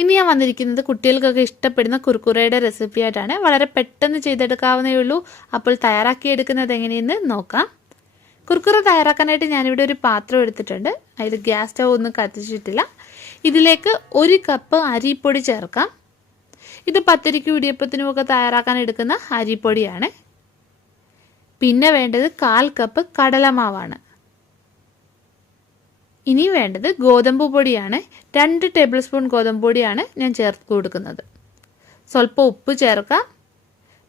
ഇനി ഞാൻ വന്നിരിക്കുന്നത് കുട്ടികൾക്കൊക്കെ ഇഷ്ടപ്പെടുന്ന കുർക്കുറയുടെ റെസിപ്പി ആയിട്ടാണ്. വളരെ പെട്ടെന്ന് ചെയ്തെടുക്കാവുന്നേ ഉള്ളൂ. അപ്പോൾ തയ്യാറാക്കിയെടുക്കുന്നത് എങ്ങനെയെന്ന് നോക്കാം. കുർക്കുറ തയ്യാറാക്കാനായിട്ട് ഞാനിവിടെ ഒരു പാത്രം എടുത്തിട്ടുണ്ട്. അതിൽ ഗ്യാസ് സ്റ്റവ് ഒന്നും കത്തിച്ചിട്ടില്ല. ഇതിലേക്ക് 1 കപ്പ് അരിപ്പൊടി ചേർക്കാം. ഇത് പത്തിരിക്കും ഇടിയപ്പത്തിനുമൊക്കെ തയ്യാറാക്കാൻ എടുക്കുന്ന അരിപ്പൊടിയാണ്. പിന്നെ വേണ്ടത് 1/4 കപ്പ് കടലമാവാണ്. ഇനി വേണ്ടത് ഗോതമ്പ് പൊടിയാണ്. 2 ടേബിൾ സ്പൂൺ ഗോതമ്പ് പൊടിയാണ് ഞാൻ ചേർത്ത് കൊടുക്കുന്നത്. സ്വല്പം ഉപ്പ് ചേർക്കാം.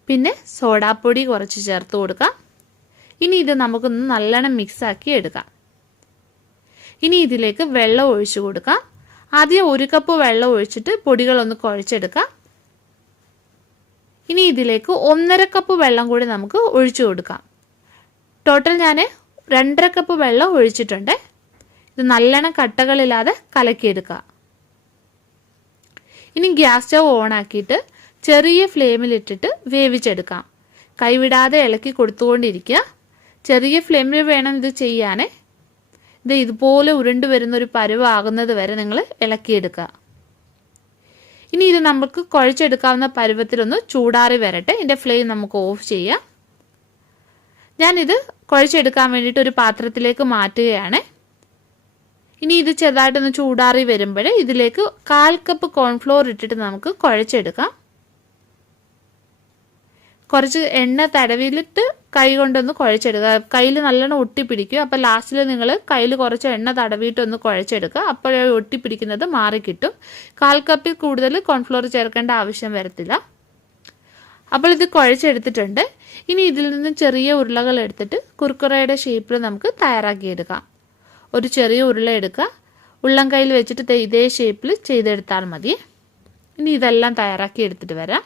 പിന്നെ സോഡാപ്പൊടി കുറച്ച് ചേർത്ത് കൊടുക്കാം. ഇനി ഇത് നമുക്കൊന്ന് നല്ലോണം മിക്സാക്കി എടുക്കാം. ഇനി ഇതിലേക്ക് വെള്ളം ഒഴിച്ചു കൊടുക്കാം. ആദ്യം 1 കപ്പ് വെള്ളം ഒഴിച്ചിട്ട് പൊടികളൊന്ന് കുഴച്ചെടുക്കാം. ഇനി ഇതിലേക്ക് 1.5 കപ്പ് വെള്ളം കൂടി നമുക്ക് ഒഴിച്ചു കൊടുക്കാം. ടോട്ടൽ ഞാൻ 2.5 കപ്പ് വെള്ളം ഒഴിച്ചിട്ടുണ്ട്. ഇത് നല്ലോണം കട്ടകളില്ലാതെ കലക്കിയെടുക്കുക. ഇനി ഗ്യാസ് സ്റ്റവ് ഓൺ ആക്കിയിട്ട് ചെറിയ ഫ്ലെയിമിലിട്ടിട്ട് വേവിച്ചെടുക്കാം. കൈവിടാതെ ഇളക്കി കൊടുത്തുകൊണ്ടിരിക്കുക. ചെറിയ ഫ്ലെയിമിൽ വേണം ഇത് ചെയ്യാനേ. ഇത് ഇതുപോലെ ഉരുണ്ട് വരുന്നൊരു പരുവാകുന്നത് വരെ നിങ്ങൾ ഇളക്കിയെടുക്കുക. ഇനി ഇത് നമുക്ക് കുഴച്ചെടുക്കാവുന്ന പരുവത്തിലൊന്ന് ചൂടാറി വരട്ടെ. ഇതിൻ്റെ ഫ്ലെയിം നമുക്ക് ഓഫ് ചെയ്യാം. ഞാനിത് കുഴച്ചെടുക്കാൻ വേണ്ടിയിട്ട് ഒരു പാത്രത്തിലേക്ക് മാറ്റുകയാണ്. ഇനി ഇത് ചെറുതായിട്ടൊന്ന് ചൂടാറി വരുമ്പോൾ ഇതിലേക്ക് 1/4 കപ്പ് കോൺഫ്ലോർ ഇട്ടിട്ട് നമുക്ക് കുഴച്ചെടുക്കാം. കുറച്ച് എണ്ണ തടവിലിട്ട് കൈ കൊണ്ടൊന്ന് കുഴച്ചെടുക്കുക. കയ്യിൽ നല്ലോണം ഒട്ടിപ്പിടിക്കുക. അപ്പോൾ ലാസ്റ്റിൽ നിങ്ങൾ കയ്യിൽ കുറച്ച് എണ്ണ തടവിയിട്ടൊന്ന് കുഴച്ചെടുക്കുക. അപ്പോൾ ഒട്ടിപ്പിടിക്കുന്നത് മാറിക്കിട്ടും. 1/4 കപ്പിൽ കൂടുതൽ കോൺഫ്ലോർ ചേർക്കേണ്ട ആവശ്യം വരത്തില്ല. അപ്പോൾ ഇത് കുഴച്ചെടുത്തിട്ടുണ്ട്. ഇനി ഇതിൽ നിന്ന് ചെറിയ ഉരുളകൾ എടുത്തിട്ട് കുർക്കുറയുടെ ഷേപ്പിൽ നമുക്ക് തയ്യാറാക്കിയെടുക്കാം. ഒരു ചെറിയ ഉരുള എടുക്കുക. ഉള്ളം കയ്യിൽ വെച്ചിട്ട് ഇതേ ഷേപ്പിൽ ചെയ്തെടുത്താൽ മതി. ഇനി ഇതെല്ലാം തയ്യാറാക്കി എടുത്തിട്ട് വരാം.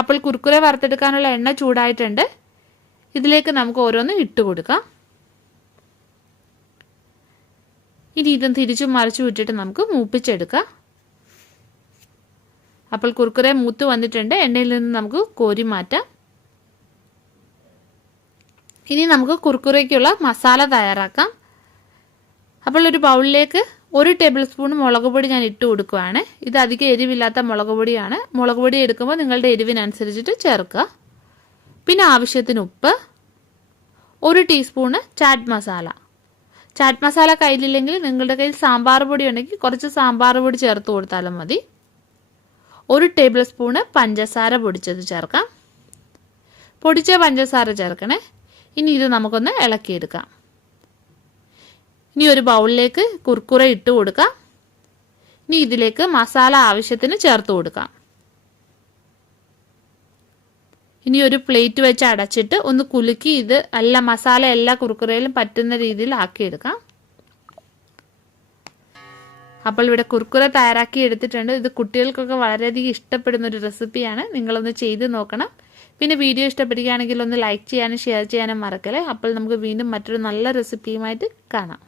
അപ്പോൾ കുർക്കുറെ വറുത്തെടുക്കാനുള്ള എണ്ണ ചൂടായിട്ടുണ്ട്. ഇതിലേക്ക് നമുക്ക് ഓരോന്ന് ഇട്ട് കൊടുക്കാം. ഇനി ഇതും തിരിച്ചും മറിച്ചു വിട്ടിട്ട് നമുക്ക് മൂപ്പിച്ചെടുക്കാം. അപ്പോൾ കുർക്കുറെ മൂത്ത് വന്നിട്ടുണ്ട്. എണ്ണയിൽ നിന്ന് നമുക്ക് കോരി മാറ്റാം. ഇനി നമുക്ക് കുർക്കുറയ്ക്കുള്ള മസാല തയ്യാറാക്കാം. അപ്പോൾ ഒരു ബൗളിലേക്ക് 1 ടേബിൾ സ്പൂൺ മുളക് പൊടി ഞാൻ ഇട്ട് കൊടുക്കുകയാണ്. ഇത് അധികം എരിവില്ലാത്ത മുളക് പൊടിയാണ്. മുളക് പൊടി എടുക്കുമ്പോൾ നിങ്ങളുടെ എരിവിനനുസരിച്ചിട്ട് ചേർക്കുക. പിന്നെ ആവശ്യത്തിന് ഉപ്പ്, 1 ടീസ്പൂണ് ചാറ്റ് മസാല. ചാറ്റ് മസാല കയ്യിലില്ലെങ്കിൽ നിങ്ങളുടെ കയ്യിൽ സാമ്പാർ പൊടി ഉണ്ടെങ്കിൽ കുറച്ച് സാമ്പാർ പൊടി ചേർത്ത് കൊടുത്താലും മതി. 1 ടേബിൾ സ്പൂണ് പഞ്ചസാര പൊടിച്ചത് ചേർക്കാം. പൊടിച്ച പഞ്ചസാര ചേർക്കണേ. ഇനി ഇത് നമുക്കൊന്ന് ഇളക്കിയെടുക്കാം. ഇനി ഒരു ബൗളിലേക്ക് കുർക്കുറ ഇട്ട് കൊടുക്കാം. ഇനി ഇതിലേക്ക് മസാല ആവശ്യത്തിന് ചേർത്ത് കൊടുക്കാം. ഇനി ഒരു പ്ലേറ്റ് വെച്ച് അടച്ചിട്ട് ഒന്ന് കുലുക്കി ഇത് മസാല എല്ലാ കുർക്കുറയിലും പറ്റുന്ന രീതിയിൽ ആക്കിയെടുക്കാം. അപ്പോൾ ഇവിടെ കുർക്കുറ തയ്യാറാക്കി എടുത്തിട്ടുണ്ട്. ഇത് കുട്ടികൾക്കൊക്കെ വളരെയധികം ഇഷ്ടപ്പെടുന്ന ഒരു റെസിപ്പിയാണ്. നിങ്ങളൊന്ന് ചെയ്ത് നോക്കണം. പിന്നെ വീഡിയോ ഇഷ്ടപ്പെടുകയാണെങ്കിൽ ഒന്ന് ലൈക്ക് ചെയ്യാനും ഷെയർ ചെയ്യാനും മറക്കല്ലേ. അപ്പോൾ നമുക്ക് വീണ്ടും മറ്റൊരു നല്ല റെസിപ്പിയുമായിട്ട് കാണാം.